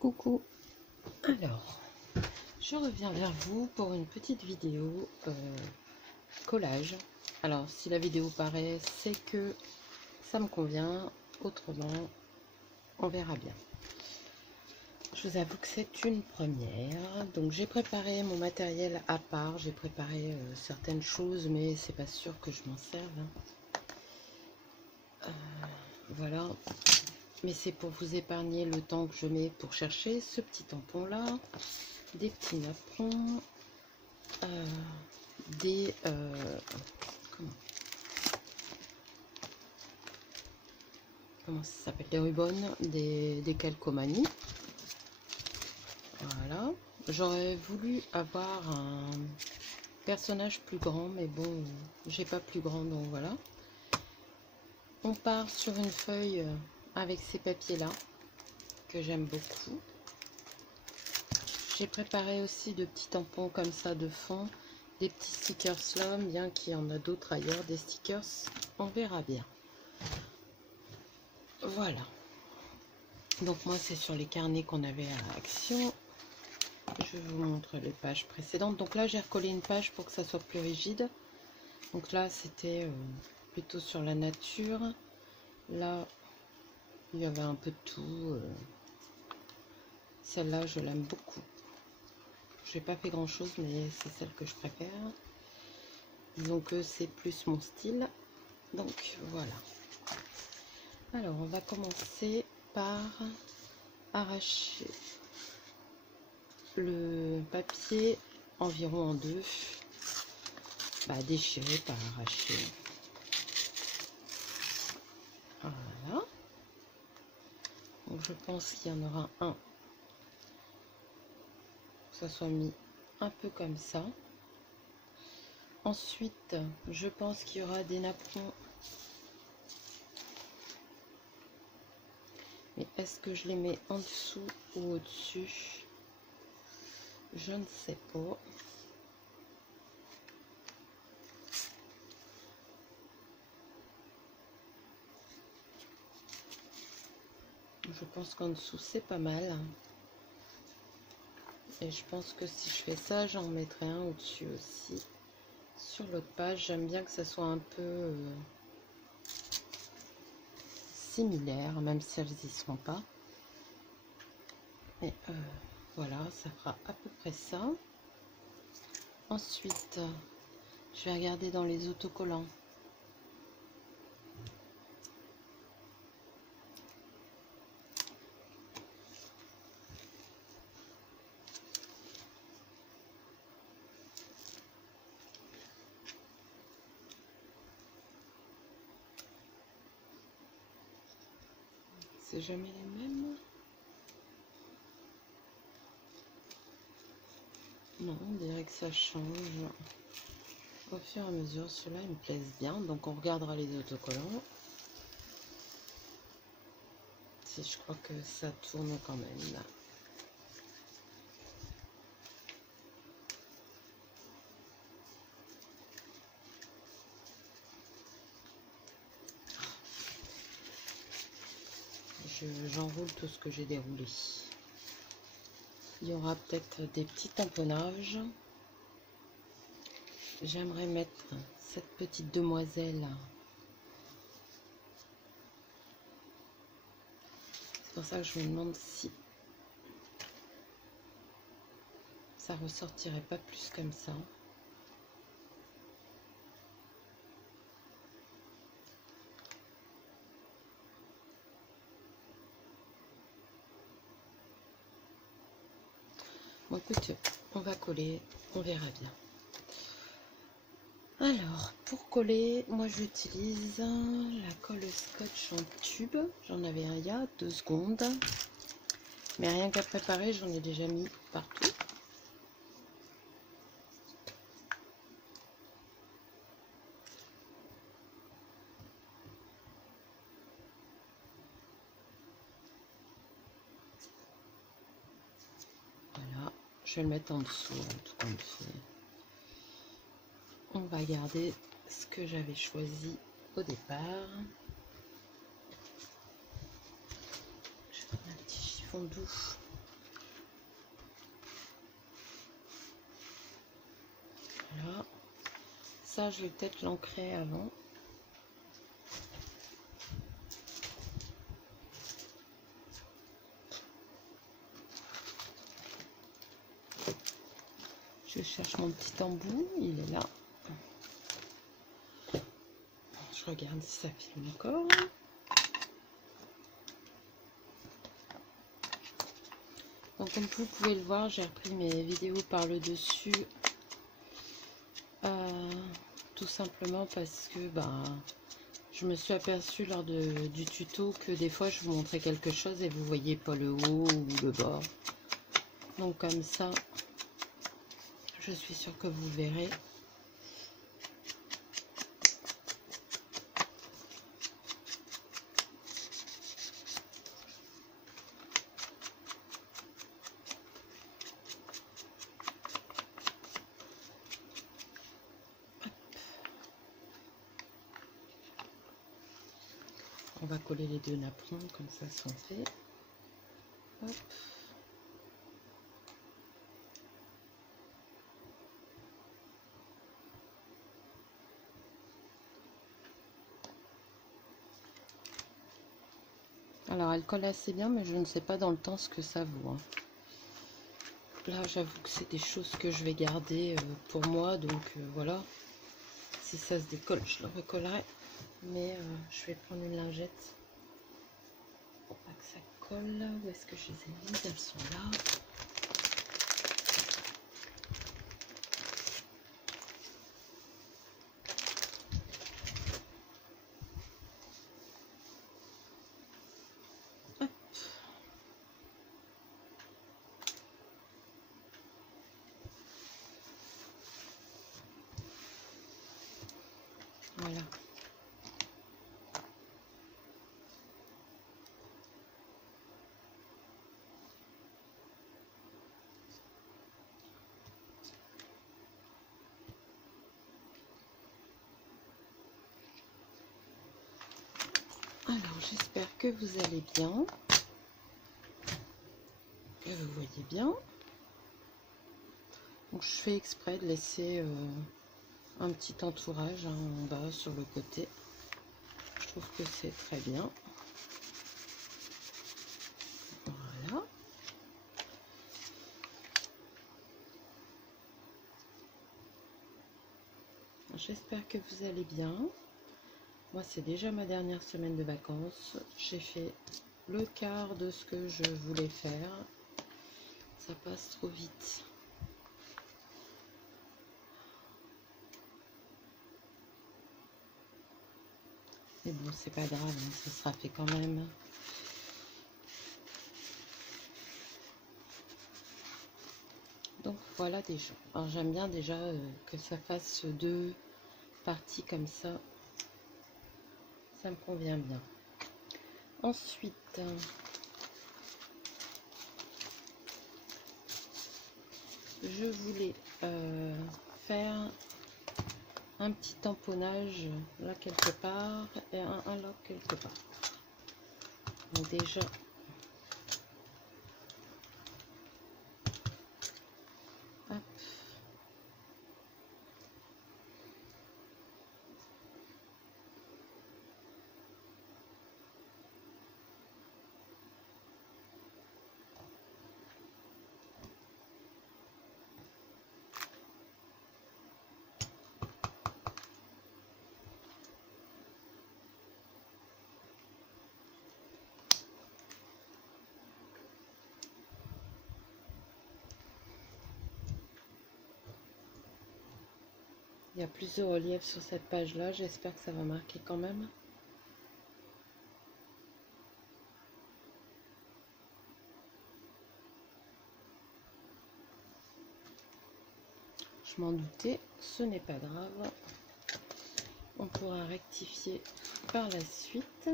Coucou. Alors, je reviens vers vous pour une petite vidéo collage. Alors, si la vidéo paraît, c'est que ça me convient. Autrement, on verra bien. Je vous avoue que c'est une première. Donc, j'ai préparé mon matériel à part. J'ai préparé certaines choses, mais c'est pas sûr que je m'en serve. Voilà. Mais c'est pour vous épargner le temps que je mets pour chercher ce petit tampon là, des petits napperons, comment ça s'appelle, des rubans, des calcomanies. Voilà. J'aurais voulu avoir un personnage plus grand, mais bon, j'ai pas plus grand, donc voilà. On part sur une feuille avec ces papiers là que j'aime beaucoup. J'ai préparé aussi de petits tampons comme ça de fond, des petits stickers là, bien qu'il y en a d'autres ailleurs, des stickers, on verra bien. Voilà. Donc moi c'est sur les carnets qu'on avait à Action. Je vous montre les pages précédentes. Donc là j'ai recollé une page pour que ça soit plus rigide. Donc là c'était plutôt sur la nature. Là il y avait un peu de tout. Celle-là je l'aime beaucoup. J'ai pas fait grand chose, mais c'est celle que je préfère. Disons que c'est plus mon style. Donc voilà. Alors on va commencer par arracher le papier environ en deux. Déchirer, pas arracher. Voilà. Donc je pense qu'il y en aura un. Que ça soit mis un peu comme ça. Ensuite, je pense qu'il y aura des napperons. Mais est-ce que je les mets en dessous ou au-dessus? Je ne sais pas. Je pense qu'en dessous c'est pas mal. Et je pense que si je fais ça, j'en mettrai un au-dessus aussi. Sur l'autre page, j'aime bien que ça soit un peu similaire, même si elles n'y seront pas. Et voilà, ça fera à peu près ça. Ensuite, je vais regarder dans les autocollants. C'est jamais les mêmes. Non, on dirait que ça change au fur et à mesure. Ceux-là, ils me plaisent bien. Donc, on regardera les autocollants. Si je crois que ça tourne quand même là. J'enroule tout ce que j'ai déroulé. Il y aura peut-être des petits tamponnages. J'aimerais mettre cette petite demoiselle. C'est pour ça que je me demande si ça ressortirait pas plus comme ça. Bon, écoute, on va coller, on verra bien. Alors, pour coller, moi j'utilise la colle scotch en tube. J'en avais un il y a 2 secondes. Mais rien qu'à préparer, j'en ai déjà mis partout. Voilà, je vais le mettre en dessous, tout en dessous. On va garder ce que j'avais choisi au départ. Je vais prendre un petit chiffon doux. Ça, je vais peut-être l'ancrer avant. Je cherche mon petit embout, il est là. Je regarde si ça filme encore. Donc comme vous pouvez le voir, j'ai repris mes vidéos par le dessus. Tout simplement parce que je me suis aperçue lors du tuto que des fois je vous montrais quelque chose et vous voyez pas le haut ou le bord. Donc comme ça, je suis sûre que vous verrez. On va coller les deux napperons, comme ça sont faits. Hop. Alors elle colle assez bien, mais je ne sais pas dans le temps ce que ça vaut. Là j'avoue que c'est des choses que je vais garder pour moi, donc voilà. Si ça se décolle, je le recollerai. Mais je vais prendre une lingette pour pas que ça colle. Où est-ce que je les ai mises? Elles sont là. Hop. Voilà. Alors j'espère que vous allez bien, que vous voyez bien. Donc je fais exprès de laisser un petit entourage en bas sur le côté. Je trouve que c'est très bien. Voilà. J'espère que vous allez bien. Moi, c'est déjà ma dernière semaine de vacances. J'ai fait le quart de ce que je voulais faire. Ça passe trop vite. Mais bon, c'est pas grave, hein, ça sera fait quand même. Donc voilà déjà. Alors j'aime bien déjà que ça fasse deux parties comme ça. Ça me convient bien. Ensuite, je voulais faire un petit tamponnage là quelque part et un là quelque part. Donc déjà, hop. Il y a plus de relief sur cette page là, j'espère que ça va marquer quand même. Je m'en doutais, ce n'est pas grave. On pourra rectifier par la suite.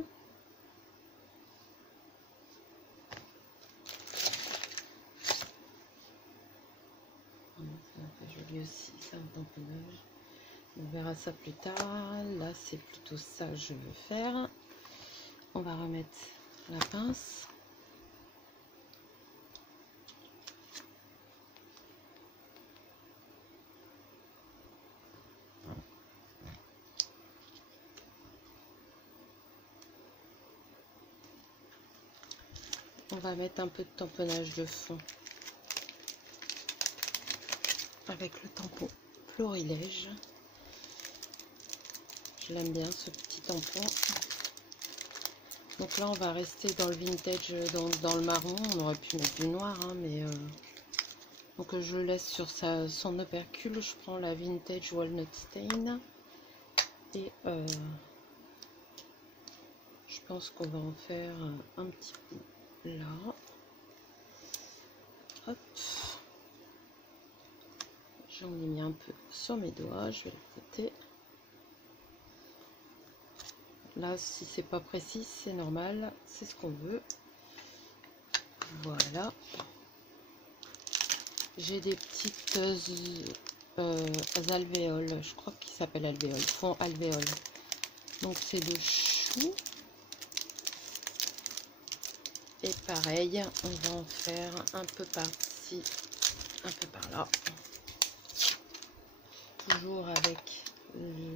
Ça fait joli aussi, ça, un tamponnage. On verra ça plus tard. Là, c'est plutôt ça que je veux faire. On va remettre la pince. On va mettre un peu de tamponnage de fond avec le tampon Florilège. Je l'aime bien ce petit tampon. Donc là on va rester dans le vintage, dans le marron. On aurait pu mettre du noir, hein, mais donc je le laisse sur son opercule. Je prends la vintage walnut stain et je pense qu'on va en faire un petit peu là. Hop. J'en ai mis un peu sur mes doigts, je vais le côté. Là, si c'est pas précis, c'est normal, c'est ce qu'on veut. Voilà. J'ai des petites alvéoles, je crois qu'ils s'appellent alvéoles, fond alvéoles. Donc c'est de chou. Et pareil, on va en faire un peu par-ci, un peu par-là. Toujours avec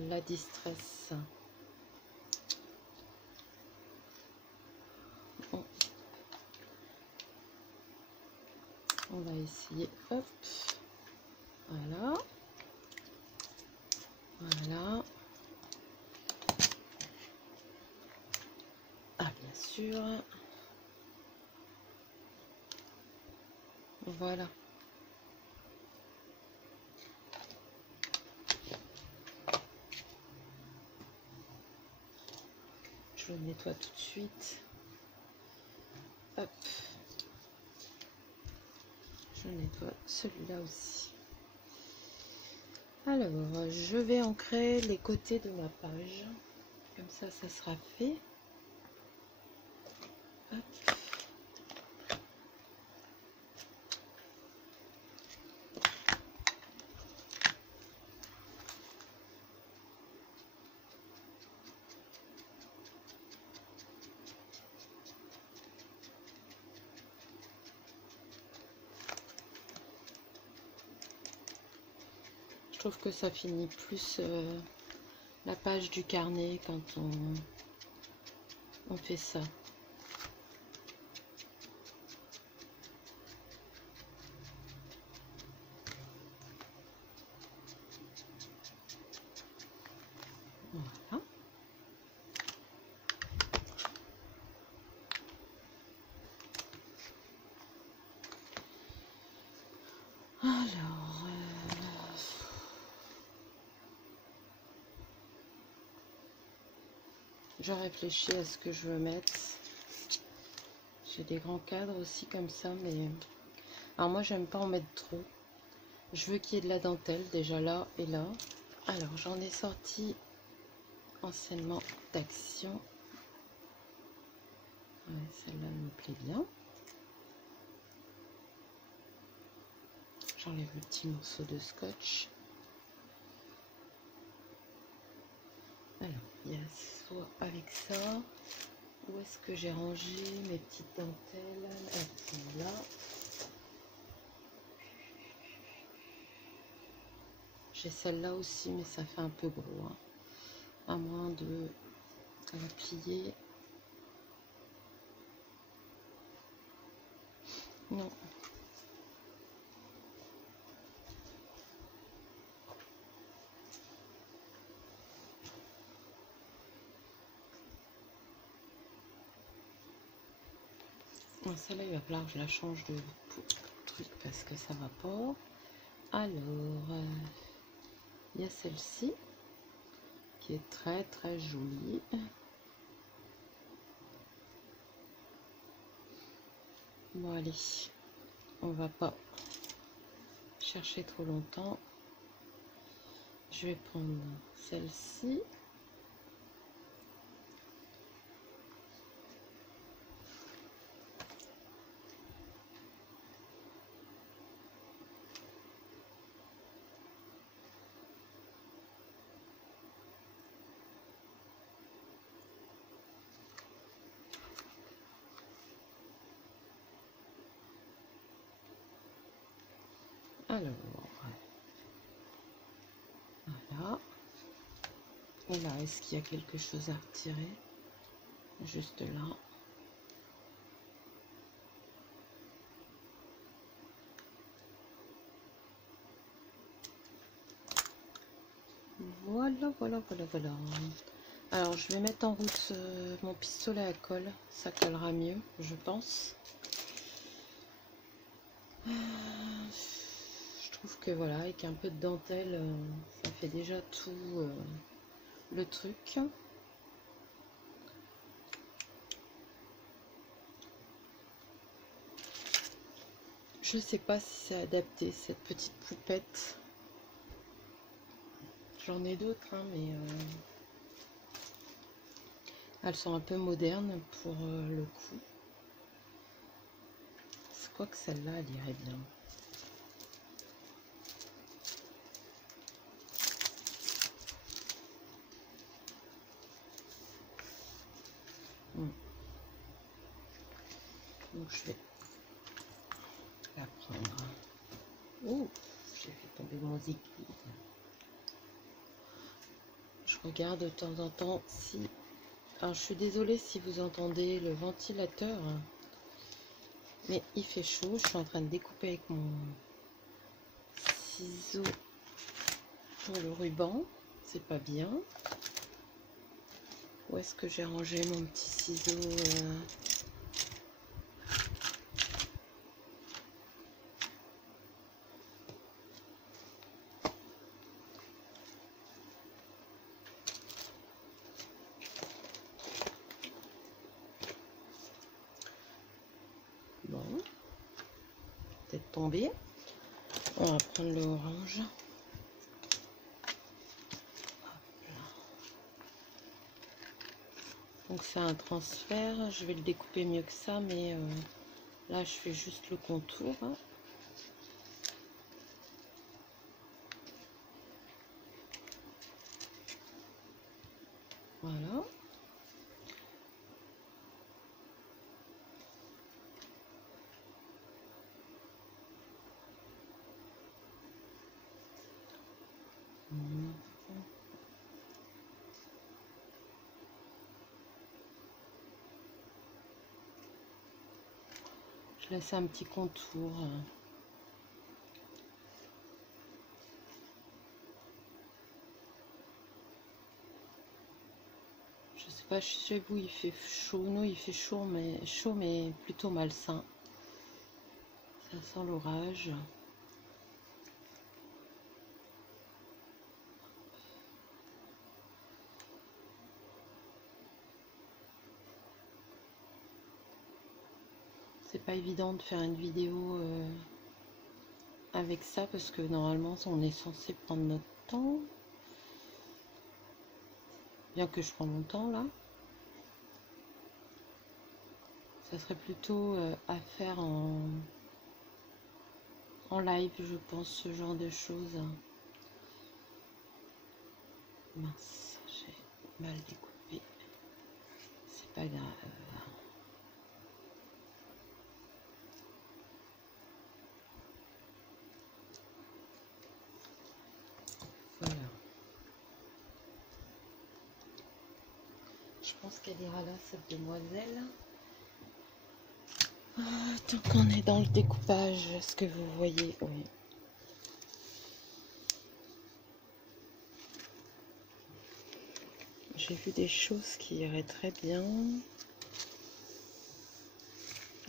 la distress. Bon. On va essayer, hop, voilà, voilà. Ah, bien sûr. Voilà. Je le nettoie tout de suite. Hop. Je nettoie celui-là aussi. Alors, je vais ancrer les côtés de ma page. Comme ça sera fait. Hop. Je trouve que ça finit plus la page du carnet quand on fait ça. Voilà. Alors, je réfléchis à ce que je veux mettre. J'ai des grands cadres aussi comme ça, mais alors moi j'aime pas en mettre trop. Je veux qu'il y ait de la dentelle déjà là et là. Alors j'en ai sorti anciennement d'Action. Ouais, celle-là me plaît bien. J'enlève le petit morceau de scotch. Alors, il y a soit avec ça. Où est-ce que j'ai rangé mes petites dentelles? Elles sont là. J'ai celle-là aussi, mais ça fait un peu gros. Hein. À moins de la plier. Non. Celle-là, il va falloir que je la change de truc parce que ça va pas. Alors, il y a celle-ci qui est très très jolie. Bon, allez, on va pas chercher trop longtemps. Je vais prendre celle-ci. Alors, voilà. Et là, est-ce qu'il y a quelque chose à retirer? Juste là. Voilà, voilà, voilà, voilà. Alors, je vais mettre en route mon pistolet à colle. Ça collera mieux, je pense. Je trouve que voilà, avec un peu de dentelle, ça fait déjà tout le truc. Je sais pas si c'est adapté, cette petite poupette. J'en ai d'autres, hein, mais elles sont un peu modernes pour le coup. Je crois que celle-là, elle irait bien. Donc je vais la prendre. Oh, j'ai fait tomber mon zigzag. Je regarde de temps en temps si... Alors je suis désolée si vous entendez le ventilateur, mais il fait chaud. Je suis en train de découper avec mon ciseau pour le ruban. C'est pas bien. Où est-ce que j'ai rangé mon petit ciseau Bon, peut-être tombé. On va prendre le orange. Donc c'est un transfert. Je vais le découper mieux que ça, mais là je fais juste le contour. Voilà. Je laisse un petit contour. Je sais pas chez vous il fait chaud, nous il fait chaud mais plutôt malsain. Ça sent l'orage. C'est pas évident de faire une vidéo avec ça parce que normalement on est censé prendre notre temps. Bien que je prends mon temps là. Ça serait plutôt à faire en live, je pense, ce genre de choses. Mince, j'ai mal découpé. C'est pas grave. Voilà. Je pense qu'elle ira là, cette demoiselle. Tant qu'on est dans le découpage, est-ce que vous voyez? Oui. J'ai vu des choses qui iraient très bien.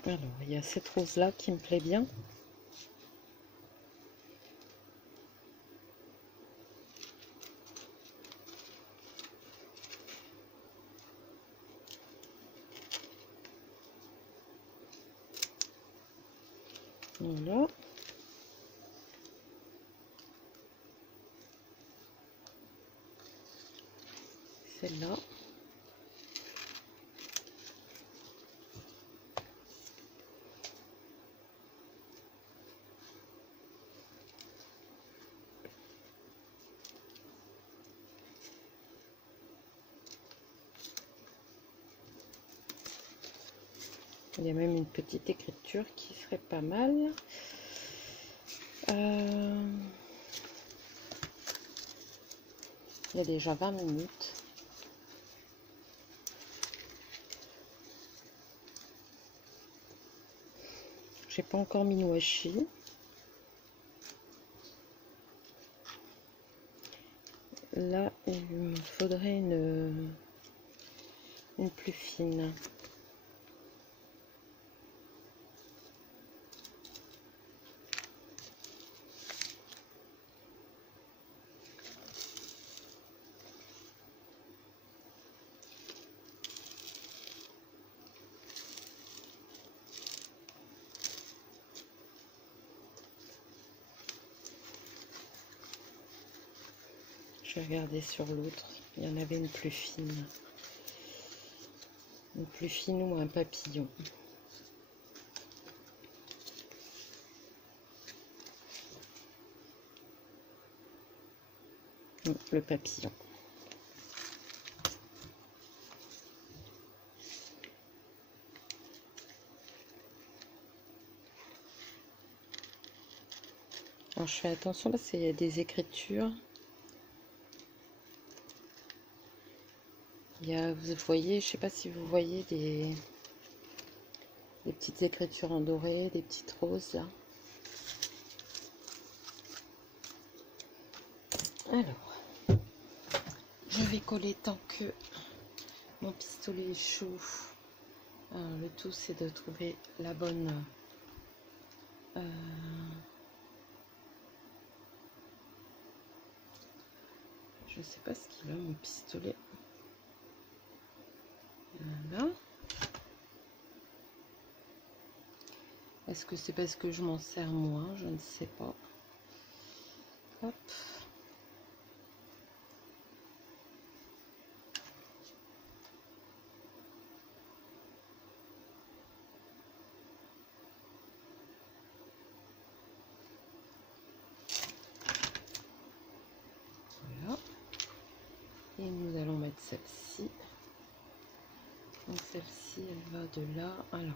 Alors, il y a cette rose-là qui me plaît bien. Voilà. Celle-là. Il y a même une petite écriture qui serait pas mal. Il y a déjà 20 minutes. J'ai pas encore mis de washi. là, il me faudrait une plus fine. Je vais regarder sur l'autre. Il y en avait une plus fine. Une plus fine ou un papillon. Le papillon. Alors je fais attention parce qu'il y a des écritures. Il y a, vous voyez, je sais pas si vous voyez des petites écritures en doré, des petites roses là. Alors, je vais coller tant que mon pistolet est chaud. Alors, le tout c'est de trouver la bonne je sais pas ce qu'il a mon pistolet. Voilà. Est-ce que c'est parce que je m'en sers moins? Je ne sais pas. Hop. Voilà. Et nous allons mettre celle-ci. Donc celle-ci, elle va de là à là.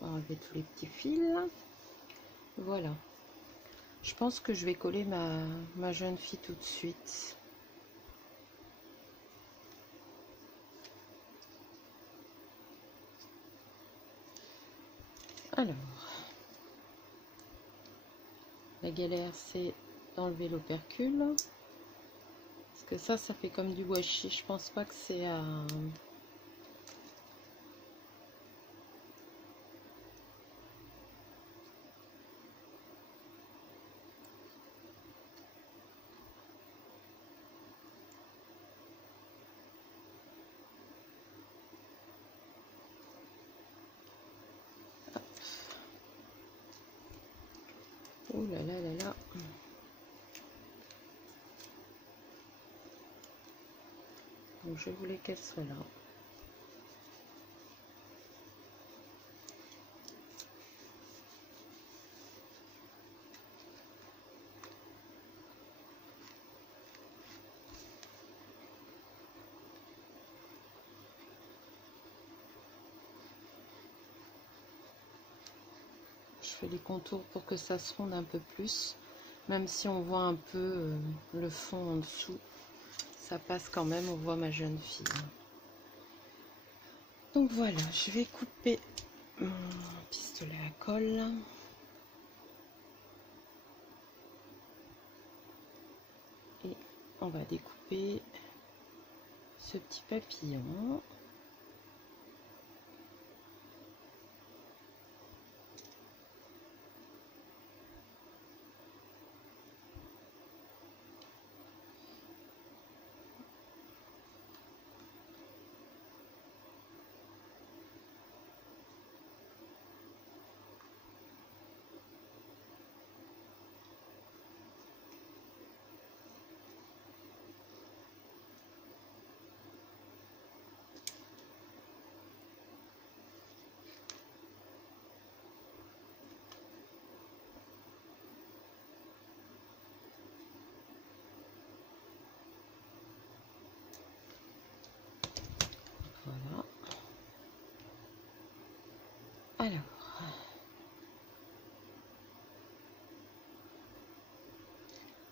On va enlever tous les petits fils. Voilà. Je pense que je vais coller ma jeune fille tout de suite. Alors, la galère c'est d'enlever l'opercule. Parce que ça fait comme du washi. Je pense pas que c'est à... Oh là là là là. Donc je voulais qu'elle soit là. Je fais les contours pour que ça se ronde un peu plus. Même si on voit un peu le fond en dessous, ça passe quand même, on voit ma jeune fille. Donc voilà, je vais couper mon pistolet à colle. Et on va découper ce petit papillon.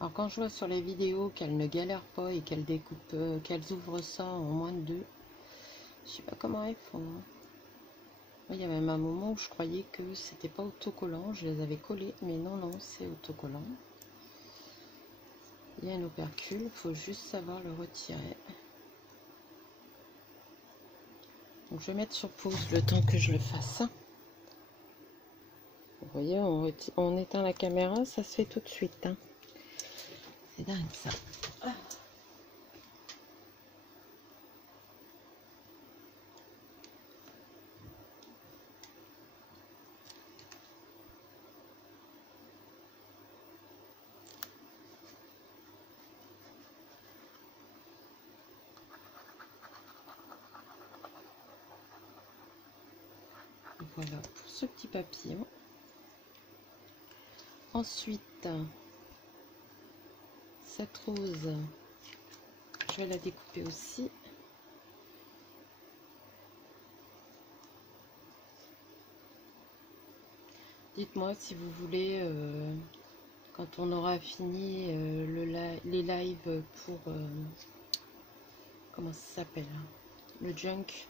Alors quand je vois sur les vidéos qu'elles ne galèrent pas et qu'elles découpent, qu'elles ouvrent ça en moins de 2, je sais pas comment elles font. Il y a même un moment où je croyais que c'était pas autocollant, je les avais collés, mais non, non, c'est autocollant. Il y a un opercule, il faut juste savoir le retirer. Donc je vais mettre sur pause le temps que je le fasse. Vous voyez, on éteint la caméra, ça se fait tout de suite. Hein. C'est dingue ça. Voilà pour ce petit papillon. Ensuite, cette rose, je vais la découper aussi. Dites-moi si vous voulez, quand on aura fini les lives pour, comment ça s'appelle, le junk,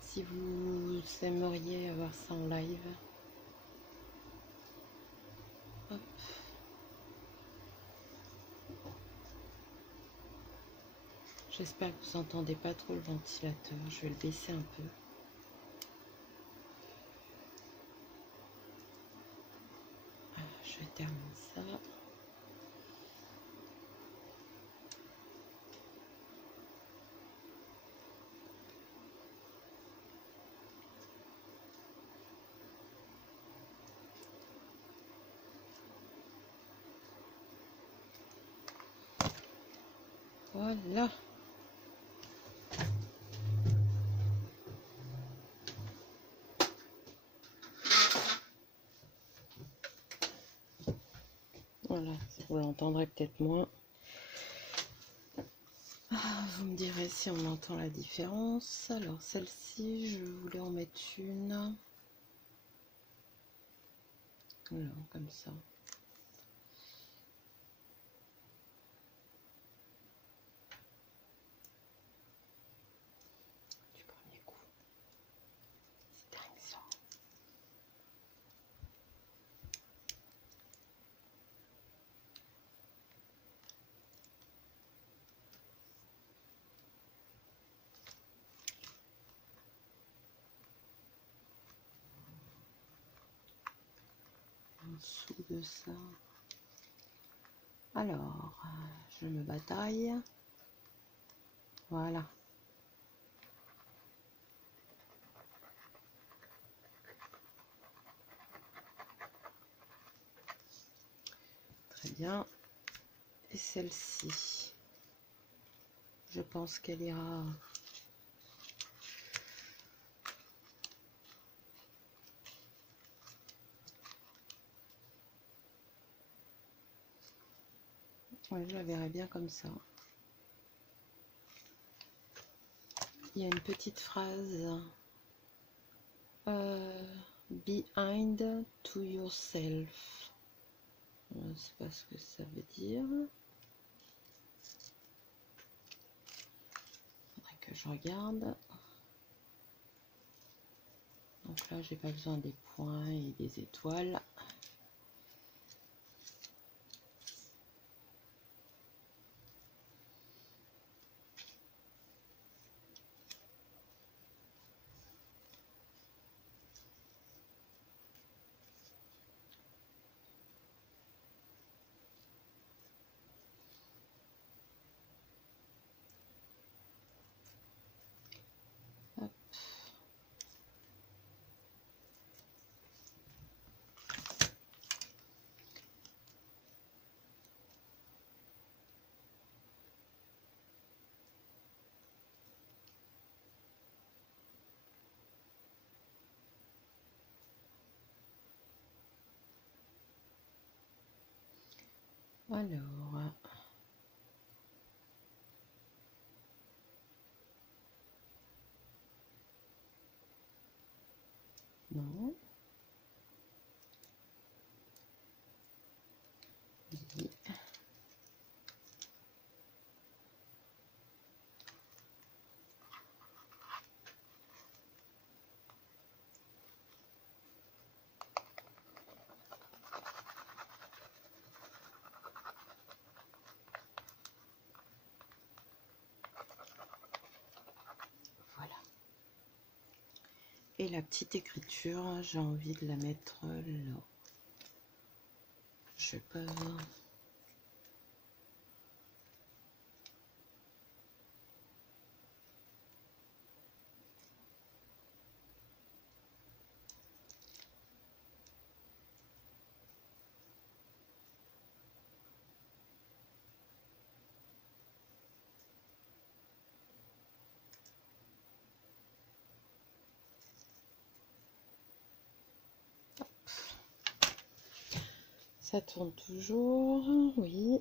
si vous aimeriez avoir ça en live. Hop. J'espère que vous n'entendez pas trop le ventilateur, je vais le baisser un peu. Je termine ça. Voilà. Voilà, vous l'entendrez peut-être moins. Vous me direz si on entend la différence. Alors celle-ci, je voulais en mettre une. Alors, comme ça. Du premier coup. C'est dingue ça. En dessous de ça. Alors, je me bataille. Voilà. Très bien. Et celle-ci, je pense qu'elle ira. Ouais, je la verrai bien comme ça. Il y a une petite phrase. Behind to yourself. Je ne sais pas ce que ça veut dire. Faudrait que je regarde. Donc là, j'ai pas besoin des points et des étoiles. Hop. Alors, non. Et la petite écriture, j'ai envie de la mettre là. Je sais pas. Ça tourne toujours, oui.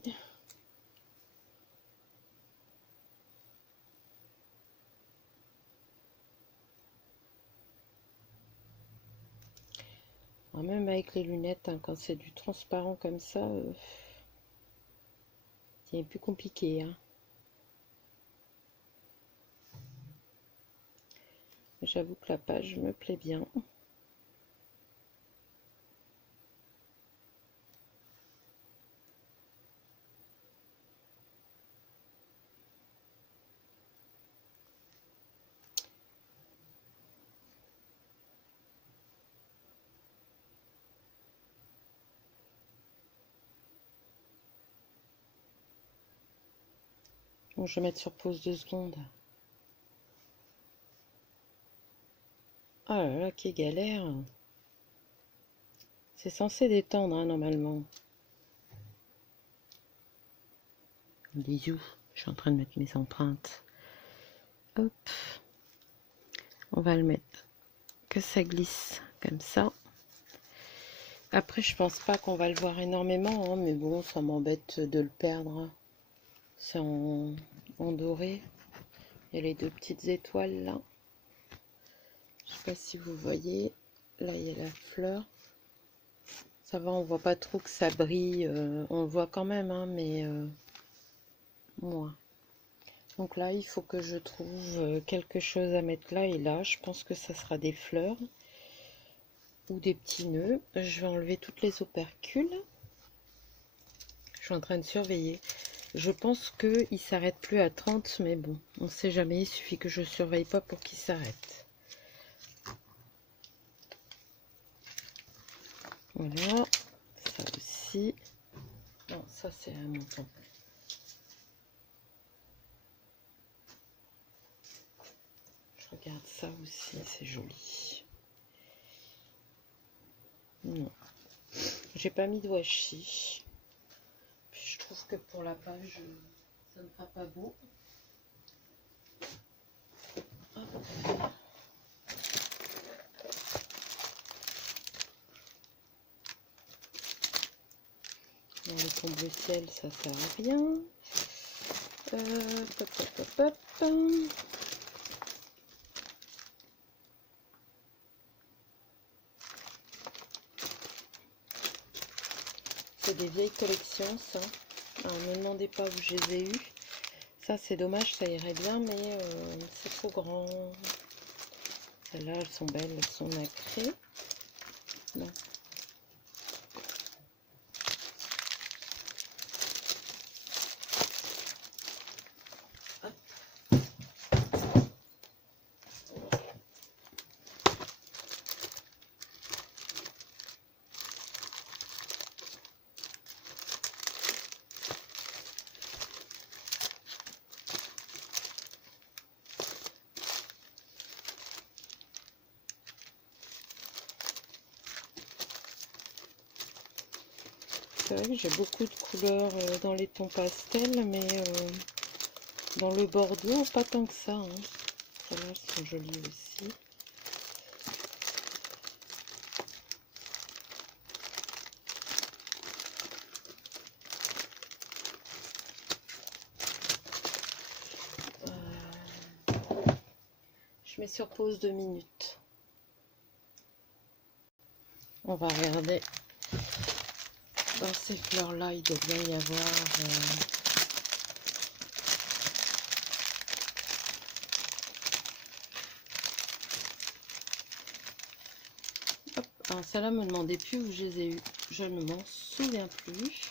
Alors même avec les lunettes, hein, quand c'est du transparent comme ça, c'est plus compliqué. Hein. J'avoue que la page me plaît bien. Bon, je vais mettre sur pause 2 secondes. Oh là là, quelle galère. C'est censé détendre, hein, normalement. Bisous, je suis en train de mettre mes empreintes. Hop. On va le mettre que ça glisse comme ça. Après, je pense pas qu'on va le voir énormément, hein, mais bon, ça m'embête de le perdre. C'est en doré. Il y a les 2 petites étoiles là. Je sais pas si vous voyez. Là, il y a la fleur. Ça va, on voit pas trop que ça brille. On le voit quand même, hein, mais moins. Donc là, il faut que je trouve quelque chose à mettre là et là. Je pense que ça sera des fleurs ou des petits nœuds. Je vais enlever toutes les opercules. Je suis en train de surveiller. Je pense qu'il ne s'arrête plus à 30, mais bon, on ne sait jamais. Il suffit que je ne surveille pas pour qu'il s'arrête. Voilà, ça aussi. Non, ça c'est un montant. Je regarde ça aussi, c'est joli. Non, j'ai pas mis de washi. Puis je trouve que pour la page, ça ne fera pas beau. Hop. Dans le ton bleu ciel, ça sert à rien. Hop, hop, hop, hop. C'est des vieilles collections, ça. Alors, ne me demandez pas où je les ai eues. Ça, c'est dommage, ça irait bien, mais c'est trop grand. Celles-là, elles sont belles, elles sont nacrées. Non. C'est vrai que j'ai beaucoup de couleurs dans les tons pastels, mais dans le bordeaux, pas tant que ça. Hein. Celles-là, elles sont jolies aussi. Je mets sur pause 2 minutes. On va regarder. Dans ces fleurs-là, il doit bien y avoir... Hop, alors celle-là, me demandez plus où je les ai eues. Je ne m'en souviens plus.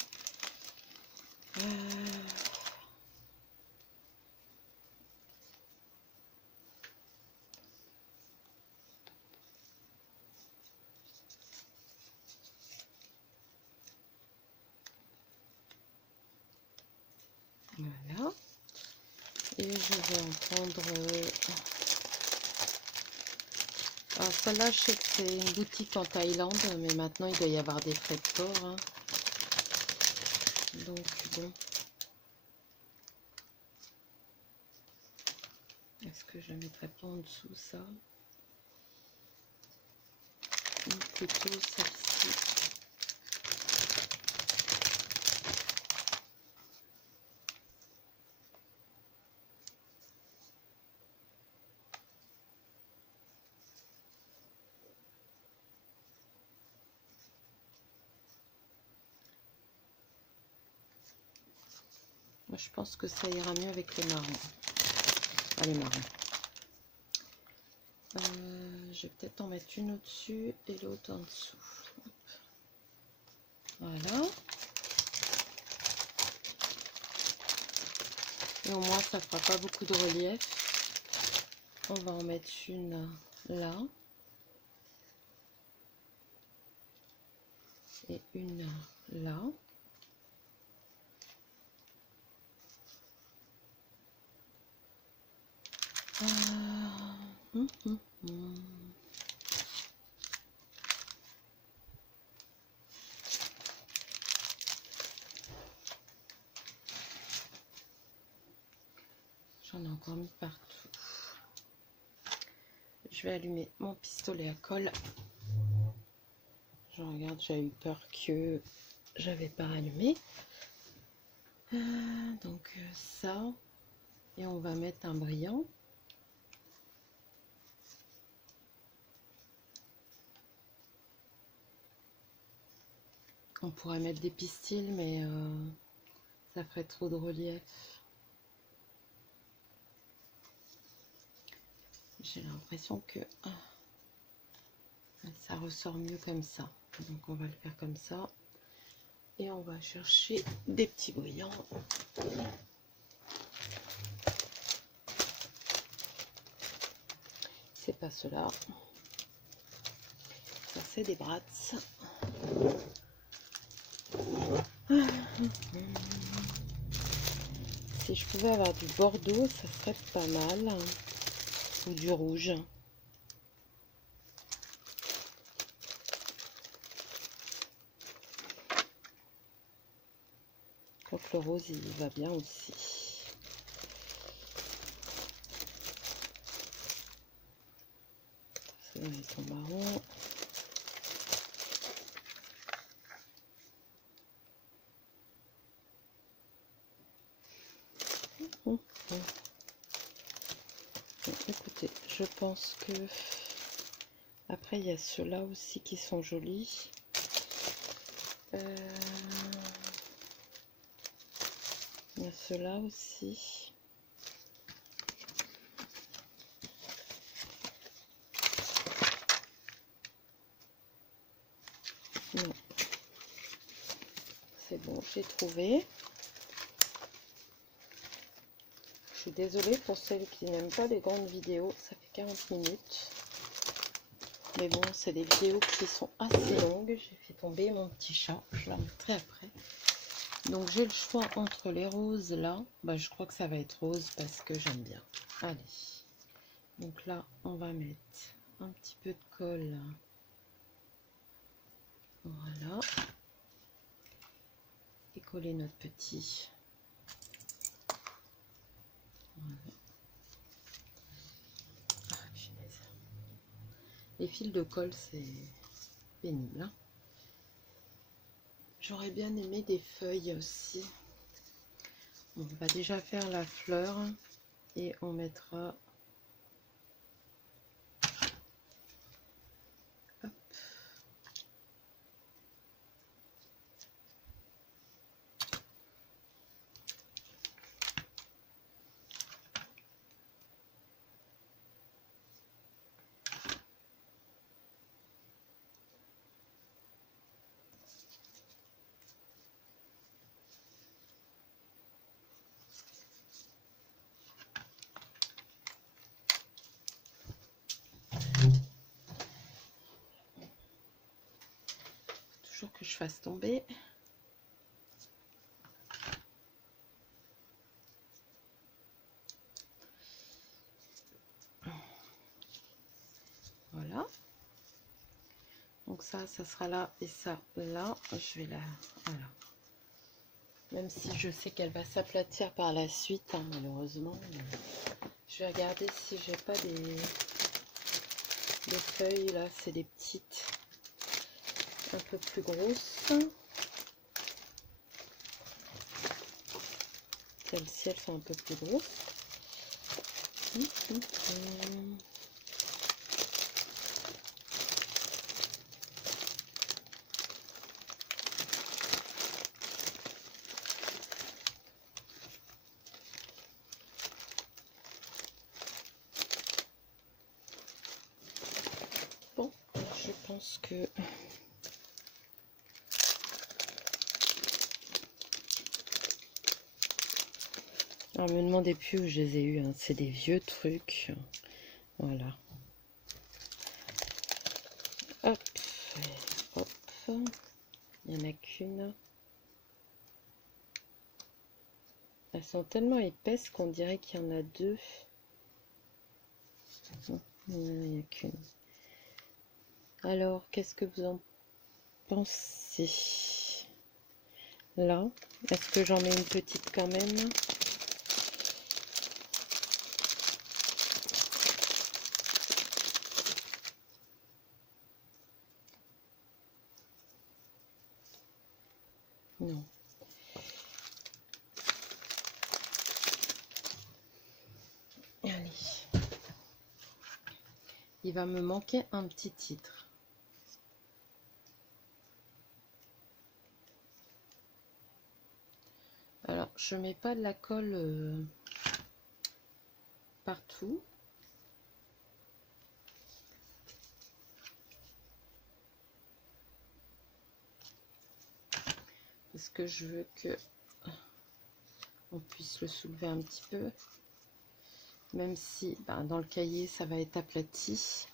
Voilà. Et je vais en prendre... Alors celle-là, je sais que c'est une boutique en Thaïlande, mais maintenant il doit y avoir des frais de port. Hein. Donc bon. Est-ce que je ne mettrai pas en dessous ça? Ou plutôt celle-ci. Moi, je pense que ça ira mieux avec les marrons. Ah, les marrons. Je vais peut-être en mettre une au-dessus et l'autre en dessous. Hop. Voilà. Et au moins, ça fera pas beaucoup de relief. On va en mettre une là. Et une là. Hum, hum, hum. J'en ai encore mis partout. Je vais allumer mon pistolet à colle. Je regarde, j'ai eu peur que j'avais pas allumé. Donc ça. Et on va mettre un brillant. On pourrait mettre des pistils, mais ça ferait trop de relief. J'ai l'impression que ça ressort mieux comme ça. Donc on va le faire comme ça. Et on va chercher des petits brillants. C'est pas cela. Ça c'est des brats. Si je pouvais avoir du bordeaux, ça serait pas mal. Ou du rouge. Donc le rose, il va bien aussi. Ça va être en marron. Bon, écoutez, je pense que après il y a ceux-là aussi qui sont jolis. Il y a ceux-là aussi. Non, c'est bon, j'ai trouvé. Je suis désolée pour celles qui n'aiment pas les grandes vidéos, ça fait 40 minutes. Mais bon, c'est des vidéos qui sont assez longues. J'ai fait tomber mon petit chat, je la mettrai après. Donc j'ai le choix entre les roses là. Bah, je crois que ça va être rose parce que j'aime bien. Allez. Donc là, on va mettre un petit peu de colle. Voilà. Et coller notre petit. Voilà. Ah, punaise. Les fils de colle, c'est pénible. Hein. J'aurais bien aimé des feuilles aussi. On va déjà faire la fleur et on mettra... Hop. Toujours que je fasse tomber. ça sera là et ça là. Je vais la... Voilà. Même si je sais qu'elle va s'aplatir par la suite, hein, malheureusement. Je vais regarder si j'ai pas des feuilles, là, c'est des petites, un peu plus grosses. Celles-ci, elles sont un peu plus grosses. Bon, je pense que... Alors, me demandez plus où je les ai eus, hein. C'est des vieux trucs. Voilà. Hop, hop. Il n'y en a qu'une. Elles sont tellement épaisses qu'on dirait qu'il y en a deux. Non, il n'y en a qu'une. Alors, qu'est-ce que vous en pensez? Là, est-ce que j'en mets une petite quand même? Non. Allez. Il va me manquer un petit titre. Alors, je mets pas de la colle partout. Parce que je veux que on puisse le soulever un petit peu. Même si dans le cahier, ça va être aplati.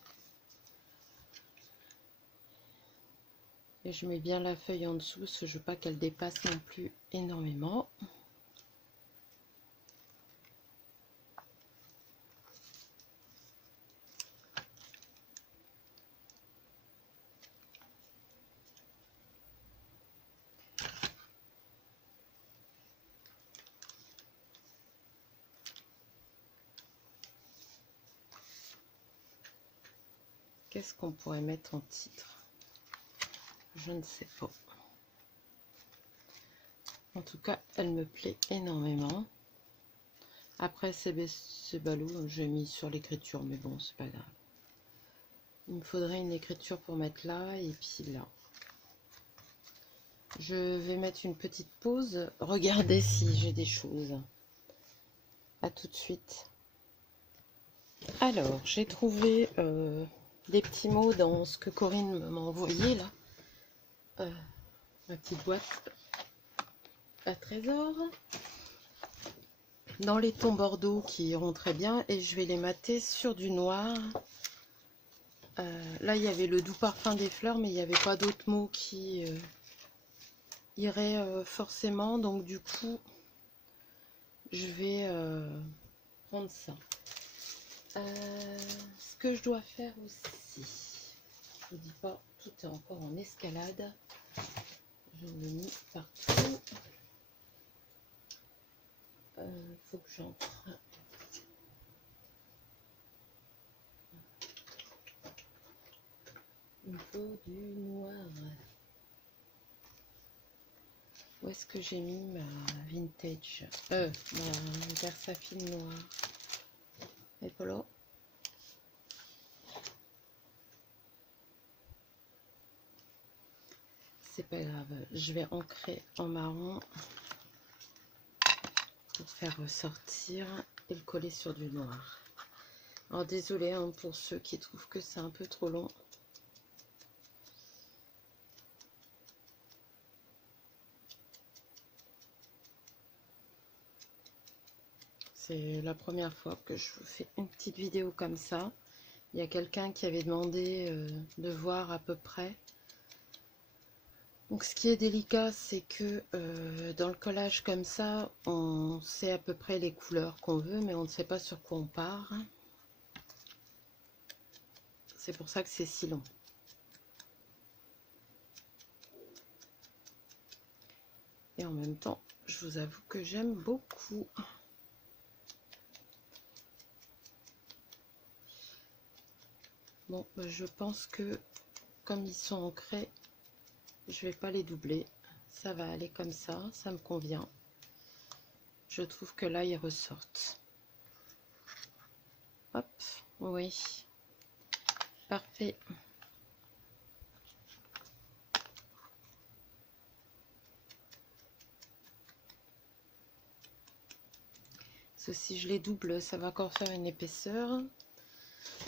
Et je mets bien la feuille en dessous parce que je veux pas qu'elle dépasse non plus énormément. Qu'est-ce qu'on pourrait mettre en titre? Je ne sais pas. En tout cas, elle me plaît énormément. Après, c'est balou, j'ai mis sur l'écriture, mais bon, c'est pas grave. Il me faudrait une écriture pour mettre là et puis là. Je vais mettre une petite pause. Regardez si j'ai des choses. À tout de suite. Alors, j'ai trouvé des petits mots dans ce que Corinne m'a envoyé là. Ma petite boîte à trésor. Dans les tons bordeaux qui iront très bien. Et je vais les mater sur du noir. Là, il y avait le doux parfum des fleurs, mais il n'y avait pas d'autres mots qui iraient forcément. Donc, du coup, je vais prendre ça. Ce que je dois faire aussi, je vous dis pas, tout est encore en escalade. Je l'ai mis partout. Faut que j'entre. Il me faut du noir. Où est-ce que j'ai mis ma vintage, ma Versafine noire? Et pas là. C'est pas grave, je vais ancrer en marron pour faire ressortir et le coller sur du noir. Alors désolé hein, pour ceux qui trouvent que c'est un peu trop long. C'est la première fois que je vous fais une petite vidéo comme ça. Il y a quelqu'un qui avait demandé de voir à peu près. Donc ce qui est délicat, c'est que dans le collage comme ça, on sait à peu près les couleurs qu'on veut, mais on ne sait pas sur quoi on part. C'est pour ça que c'est si long. Et en même temps, je vous avoue que j'aime beaucoup. Bon, je pense que comme ils sont ancrés, je vais pas les doubler. Ça va aller comme ça me convient. Je trouve que là, ils ressortent. Hop, oui. Parfait. Si je les double, ça va encore faire une épaisseur.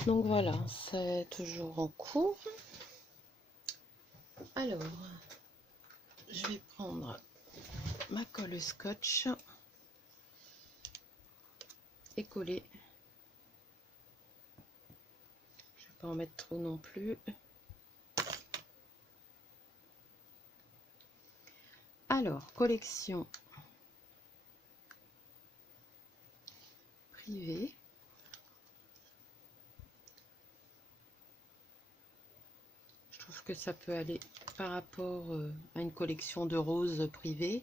Donc voilà, c'est toujours en cours. Alors, je vais prendre ma colle scotch et coller. Je vais pas en mettre trop non plus. Alors, collection privée. Je trouve que ça peut aller par rapport à une collection de roses privées.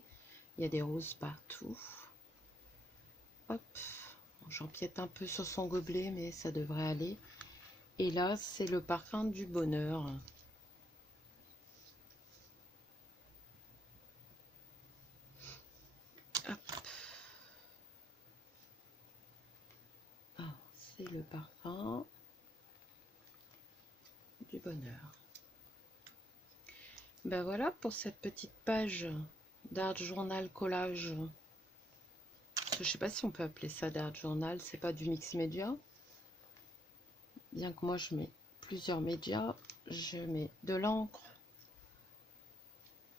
Il y a des roses partout. Hop, j'empiète un peu sur son gobelet, mais ça devrait aller. Et là, c'est le parfum du bonheur. Ah, c'est le parfum du bonheur. Ben voilà pour cette petite page d'art journal collage. Je sais pas si on peut appeler ça d'art journal, c'est pas du mix média. Bien que moi je mets plusieurs médias, je mets de l'encre,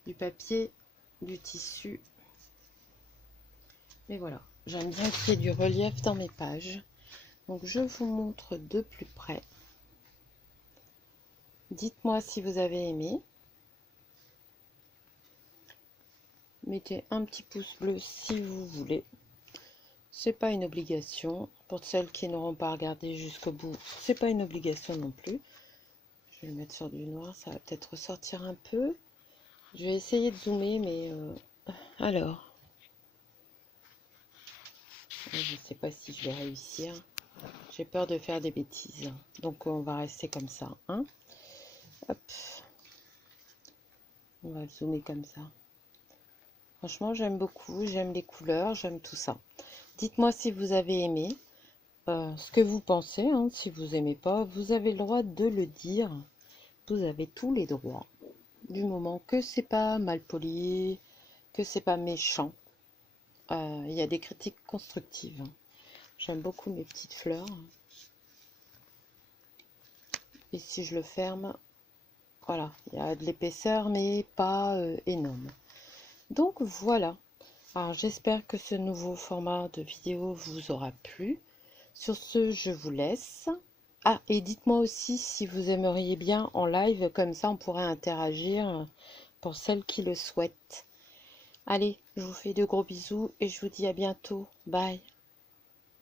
du papier, du tissu. Mais voilà, j'aime bien qu'il y ait du relief dans mes pages. Donc je vous montre de plus près. Dites-moi si vous avez aimé. Mettez un petit pouce bleu si vous voulez. C'est pas une obligation. Pour celles qui n'auront pas regardé jusqu'au bout, c'est pas une obligation non plus. Je vais le mettre sur du noir, ça va peut-être ressortir un peu. Je vais essayer de zoomer, mais alors, je sais pas si je vais réussir. J'ai peur de faire des bêtises, donc on va rester comme ça, hein. Hop, on va le zoomer comme ça. Franchement, j'aime beaucoup, j'aime les couleurs, j'aime tout ça. Dites-moi si vous avez aimé, ce que vous pensez, hein. Si vous aimez pas, vous avez le droit de le dire. Vous avez tous les droits, du moment que c'est pas mal poli, que c'est pas méchant. Il y a des critiques constructives. J'aime beaucoup mes petites fleurs. Et si je le ferme, voilà, il y a de l'épaisseur, mais pas énorme. Donc voilà. Alors j'espère que ce nouveau format de vidéo vous aura plu. Sur ce, je vous laisse. Ah, et dites-moi aussi si vous aimeriez bien en live, comme ça on pourrait interagir pour celles qui le souhaitent. Allez, je vous fais de gros bisous et je vous dis à bientôt. Bye.